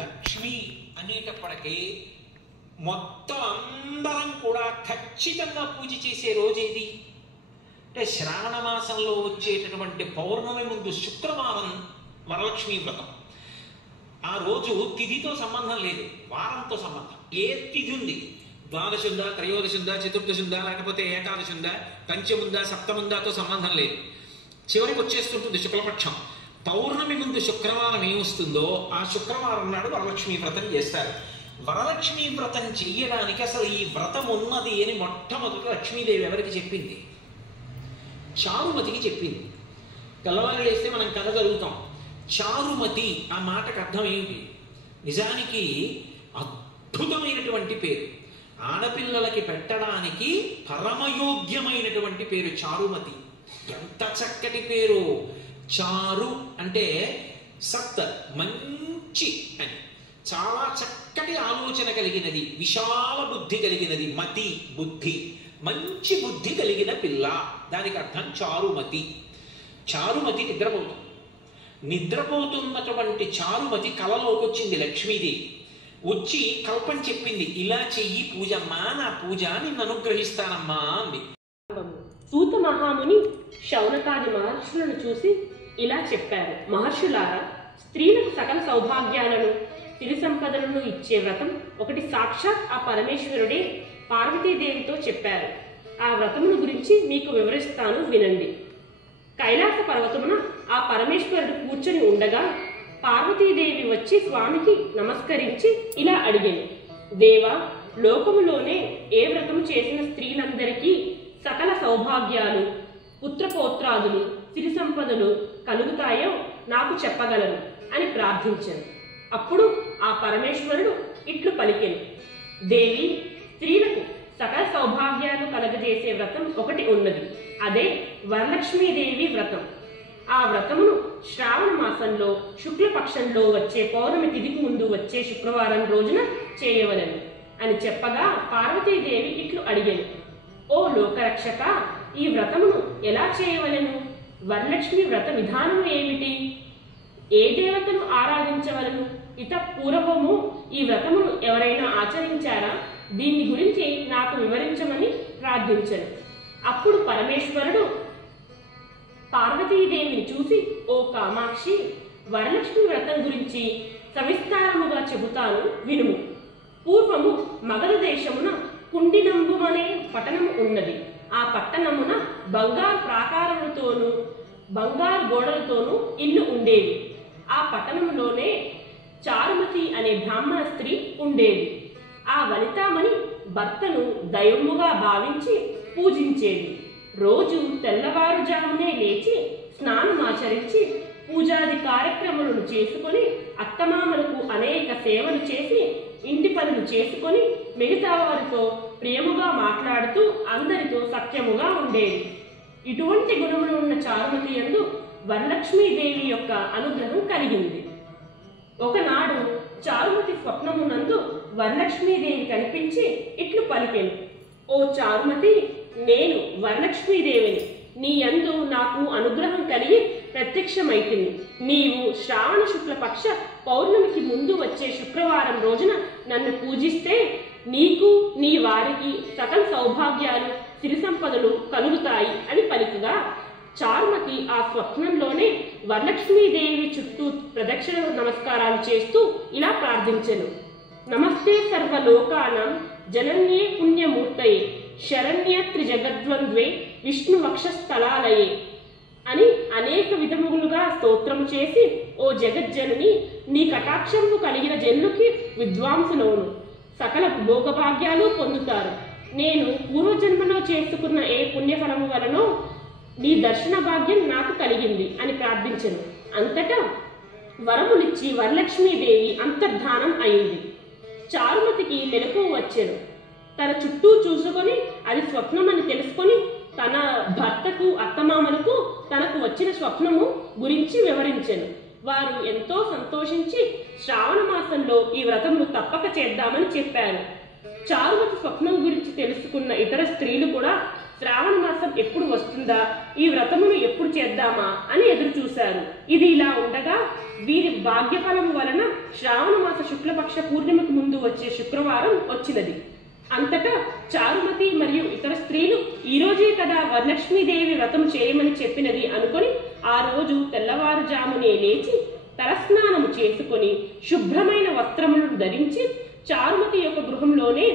లక్ష్మి అనేటప్పటికీ మొత్తం అందరం కూడా ఖచ్చితంగా పూజ చేసే రోజేది అంటే శ్రావణ మాసంలో వచ్చేటటువంటి పౌర్ణమి ముందు శుక్రవారం వరలక్ష్మీ వ్రతం. ఆ రోజు తిథితో సంబంధం లేదు, వారంతో సంబంధం. ఏ తిథి ఉంది, ద్వాదశి ఉందా, త్రయోదశి ఉందా, చతుర్దశి ఉందా, లేకపోతే ఏకాదశి ఉందా, పంచముందా, సప్తముందాతో సంబంధం లేదు. చివరికి వచ్చేస్తుంటుంది శుక్లపక్షం. పౌర్ణమి ముందు శుక్రవారం ఏమొస్తుందో ఆ శుక్రవారం నాడు వరలక్ష్మీ వ్రతం చేస్తారు. వరలక్ష్మీ వ్రతం చెయ్యడానికి అసలు ఈ వ్రతం ఉన్నది అని మొట్టమొదటి లక్ష్మీదేవి ఎవరికి చెప్పింది? చారుమతికి చెప్పింది. తెల్లవారు లేస్తే మనం కథ చదువుతాం. చారుమతి ఆ మాటకు అర్థం ఏమిటి? నిజానికి అద్భుతమైనటువంటి పేరు, ఆడపిల్లలకి పెట్టడానికి పరమయోగ్యమైనటువంటి పేరు చారుమతి. ఎంత చక్కటి పేరు! చారు అంటే సత్, మంచి అని, చాలా చక్కటి ఆలోచన కలిగినది, విశాల బుద్ధి కలిగినది. మతి బుద్ధి, మంచి బుద్ధి కలిగిన పిల్ల, దానికి అర్థం చారుమతి. చారుమతి నిద్రపోతుంది. నిద్రపోతున్నటువంటి చారుమతి కలలోకి వచ్చింది లక్ష్మీదేవి. వచ్చి కల్పన చెప్పింది, ఇలా చెయ్యి పూజమ్మా, నా పూజ నిన్ను అనుగ్రహిస్తానమ్మా అంది. సూత మహాముని శౌనకాది మహర్షులను చూసి ఇలా చెప్పారు: మహర్షులారా, స్త్రీలకు సకల సౌభాగ్యాలను సిరి సంపదలను ఇచ్చే వ్రతం ఒకటి సాక్షాత్ ఆ పరమేశ్వరుడే పార్వతీదేవితో చెప్పారు. ఆ వ్రతమును గురించి మీకు వివరిస్తాను, వినండి. కైలాస పర్వతమున ఆ పరమేశ్వరుడు కూర్చొని ఉండగా పార్వతీదేవి వచ్చి స్వామికి నమస్కరించి ఇలా అడిగాను: దేవా, లోకములోనే ఏ వ్రతము చేసిన స్త్రీలందరికీ సకల సౌభాగ్యాలు, పుత్రపౌత్రాదులు, సిరి సంపదలు కలుగుతాయో నాకు చెప్పగలను అని ప్రార్థించాను. అప్పుడు ఆ పరమేశ్వరుడు ఇట్లు పలికెను: దేవి, స్త్రీలకు సకల సౌభాగ్యాలు కలగజేసే వ్రతం ఒకటి ఉన్నది. అదే వరలక్ష్మీదేవి వ్రతం. ఆ వ్రతమును శ్రావణ మాసంలో శుక్లపక్షంలో వచ్చే పౌర్ణమి తిథికి ముందు వచ్చే శుక్రవారం రోజున చేయవలెను అని చెప్పగా పార్వతీదేవి ఇట్లు అడిగాను: ఓ లోకరక్షక, ఈ వ్రతమును ఎలా చేయవలెను? వరలక్ష్మి వ్రత విధానము ఏమిటి? ఏ దేవతను ఆరాధించవలను? ఇత పూర్వము ఈ వ్రతమును ఎవరైనా ఆచరించారా? దీన్ని గురించి నాకు వివరించమని ప్రార్థించను. అప్పుడు పరమేశ్వరుడు పార్వతీదేవిని చూసి, ఓ కామాక్షి, వరలక్ష్మి వ్రతం గురించి సవిస్తారముగా చెబుతాను, వినుము. పూర్వము మగధ దేశమున కుండినంబు అనే పట్టణము ఉన్నది. ఆ పట్టణమున బంగారు ప్రాకారములతోనూ బంగారు గోడలతోనూ ఇల్లు ఉండేవి. ఆ పట్టణంలోనే చారుమతి అనే బ్రాహ్మణ స్త్రీ ఉండేది. ఆ వనితామణి భర్తను దైవముగా భావించి పూజించేది. రోజు తెల్లవారుజామునే లేచి స్నానమాచరించి పూజాది కార్యక్రమాలను చేసుకొని అత్తమామలకు అనేక సేవలు చేసి ఇంటి పనులు చేసుకొని మిగతా వారితో ప్రేమగా మాట్లాడుతూ అందరితో సత్యముగా ఉండేది. ఇటువంటి గుణములు ఉన్న చారుమతి యందు వరలక్ష్మీదేవి యొక్క అనుగ్రహం కలిగింది. ఒకనాడు చారుమతి స్వప్నమునందు వరలక్ష్మీదేవి కనిపించి ఇట్లు పలికెను: ఓ చారుమతి, నేను వరలక్ష్మీదేవిని. నీ యందు నాకు అనుగ్రహం కలిగి ప్రత్యక్షమైతిని. నీవు శ్రావణ శుక్లపక్ష పౌర్ణమికి ముందు వచ్చే శుక్రవారం రోజున నన్ను పూజిస్తే నీకు నీ వారికి సకల సౌభాగ్యాలు, సిరి సంపదలు కలుగుతాయి అని పలికగా చారుమతి ఆ స్వప్నంలోనే వరలక్ష్మీదేవి చుట్టూ ప్రదక్షిణ నమస్కారాలు చేస్తూ ఇలా ప్రార్థించెను: నమస్తే సర్వలోకానాం జనన్యే పుణ్యమూర్తయే శరణ్య త్రిజగద్వంద్వే విష్ణు వక్షస్థలాలయే అని అనేక విధములుగా స్తోత్రము చేసి, ఓ జగజ్జనని, నీ కటాక్షము కలిగిన జనులకి విద్వాంసులోను సకల భోగభాగ్యాలు పొందుతారు. నేను పూర్వజన్మలో చేసుకున్న ఏ పుణ్యఫలము వలనో నీ దర్శన భాగ్యం నాకు కలిగింది అని ప్రార్థించెను. అంతటా వరములిచ్చి వరలక్ష్మీదేవి అంతర్ధానం అయింది. చారుమతికి మెలకువ వచ్చెను. తన చుట్టూ చూసుకొని అది స్వప్నమని తెలుసుకొని తన భర్తకు, అత్తమామలకు తనకు వచ్చిన స్వప్నము గురించి వివరించెను. వారు ఎంతో సంతోషించి శ్రావణ మాసంలో ఈ వ్రతమును తప్పక చేద్దామని చెప్పారు. చారుమతి స్వప్నం గురించి తెలుసుకున్న ఇతర స్త్రీలు కూడా శ్రావణ మాసం ఎప్పుడు వస్తుందా, ఈ వ్రతమును ఎప్పుడు చేద్దామా అని ఎదురు చూశారు. ఇది ఇలా ఉండగా వీరి భాగ్యఫలం వలన శ్రావణ మాస శుక్లపక్ష పూర్ణిమకు ముందు వచ్చే శుక్రవారం వచ్చినది. అంతటా చారుమతి మరియు ఇతర స్త్రీలు ఈ రోజే కదా వరలక్ష్మీదేవి వ్రతం చేయమని చెప్పినది అనుకొని ఆ రోజు తెల్లవారుజామునే లేచి తలస్నానము చేసుకొని శుభ్రమైన వస్త్రములను ధరించి చారుమతి యొక్క గృహంలోనే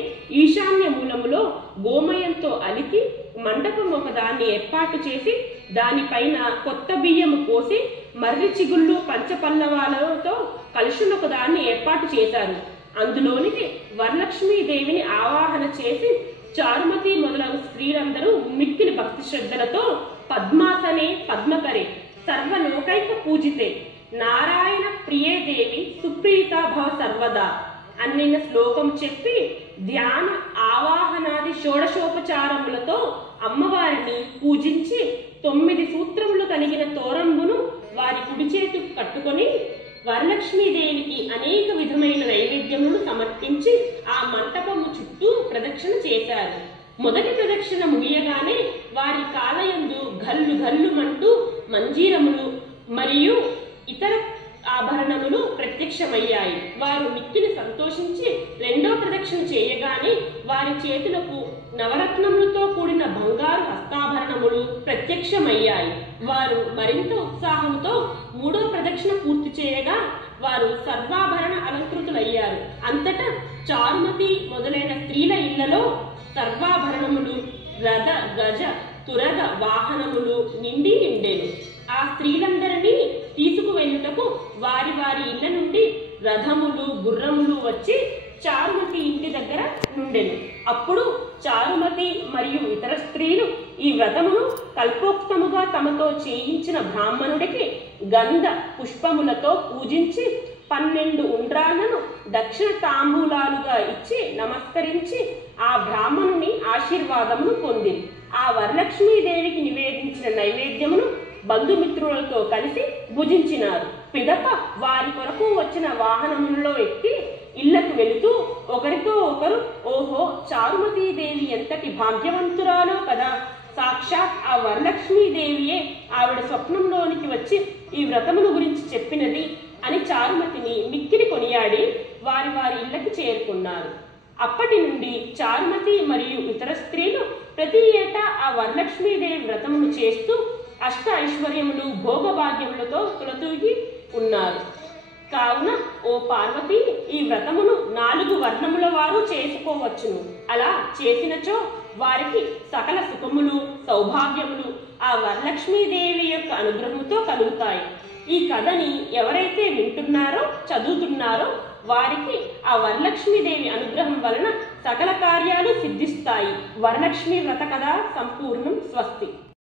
ఈశాన్య మూలములో గోమయంతో అలికి మండపం ఒకదాన్ని ఏర్పాటు చేసి దానిపైన కొత్త బియ్యము పోసి మర్రి చిగుళ్ళు పంచపల్లవాలతో కలుషునొకదాన్ని ఏర్పాటు చేశారు. అందులోనికి వరలక్ష్మీదేవిని ఆవాహన చేసి చారుమతి మొదలగు స్త్రీలందరూ మిక్కిలి భక్తి శ్రద్ధలతో పద్మాసనే పద్మకరే సర్వలోకైక పూజితే నారాయణ ప్రియే దేవి సుప్రీతా భవ సర్వదా అన్న శ్లోకం చెప్పి ధ్యాన ఆవాహనాది షోడశోపచారములతో అమ్మవారిని పూజించి 9 సూత్రములు కలిగిన తోరంబును వారి కుడి చేతికి కట్టుకొని వరలక్ష్మీదేవికి అనేక విధమైన నైవేద్యములు సమర్పించి ఆ మంటపము చుట్టూ ప్రదక్షిణ చేశారు. మొదటి ప్రదక్షిణ ముగియగానే వారి కాలయందు గల్లు గల్లుమంటూ మంజీరములు మరియు ఇతర ఆభరణములు ప్రత్యక్షమయ్యాయి. వారు మిక్కిలి సంతోషించి రెండో ప్రదక్షిణ చేయగానే వారి చేతులకు నవరత్నములతో కూడిన బంగారు హస్తాభరణములు ప్రత్యక్షమయ్యాయి. వారు మరింత ఉత్సాహంతో మూడో ప్రదక్షిణ పూర్తి చేయగా వారు సర్వాభరణ అలంకృతులయ్యారు. అంతటా చారుమతి మొదలైన స్త్రీల ఇళ్లలో సర్వాభరణములు రథ గజ తురగ వాహనములు నిండేను. ఆ స్త్రీలందరినీ తీసుకువెళ్ళుటకు వారి వారి ఇళ్ల నుండి రథములు గుర్రములు వచ్చి చారుమతి ఇంటి దగ్గర నుండెను. అప్పుడు చారుమతి మరియు ఇతర స్త్రీలు ఈ వ్రతమును కల్పోక్తముగా తమతో చేయించిన బ్రాహ్మణుడికి గంధ పుష్పములతో పూజించి 12 ఉండ్రాలను దక్షిణ తాంబూలాలుగా ఇచ్చి నమస్కరించి ఆ బ్రాహ్మణుని ఆశీర్వాదమును పొంది ఆ వరలక్ష్మీదేవికి నివేదించిన నైవేద్యమును బంధుమిత్రులతో కలిసి భుజించినారు. పిదప వారి కొరకు వచ్చిన వాహనములలో ఎక్కి ఇళ్లకు వెళుతూ ఒకరితో ఒకరు ఓహో చారుమతీదేవి ఎంతటి భాగ్యవంతురాలో కదా, సాక్షాత్ ఆ వరలక్ష్మీదేవియే ఆవిడ స్వప్నంలోనికి వచ్చి ఈ వ్రతమును గురించి చెప్పినది అని చారుమతిని మిక్కిలి కొనియాడి వారి వారి ఇళ్లకు చేరుకున్నారు. అప్పటి నుండి చారుమతి మరియు ఇతర స్త్రీలు ప్రతి ఏటా ఆ వరలక్ష్మీదేవి వ్రతమును చేస్తూ అష్ట ఐశ్వర్యములు భోగభాగ్యములతో తులతూగి ఉన్నారు. కావున ఓ పార్వతి, ఈ వ్రతమును 4 వర్ణముల వారు చేసుకోవచ్చును. అలా చేసినచో వారికి సకల సుఖములు సౌభాగ్యములు ఆ వరలక్ష్మీదేవి యొక్క అనుగ్రహంతో కలుగుతాయి. ఈ కథని ఎవరైతే వింటున్నారో చదువుతున్నారో వారికి ఆ వరలక్ష్మీదేవి అనుగ్రహం వలన సకల కార్యాలు సిద్ధిస్తాయి. వరలక్ష్మీ వ్రత కథ సంపూర్ణం. స్వస్తి.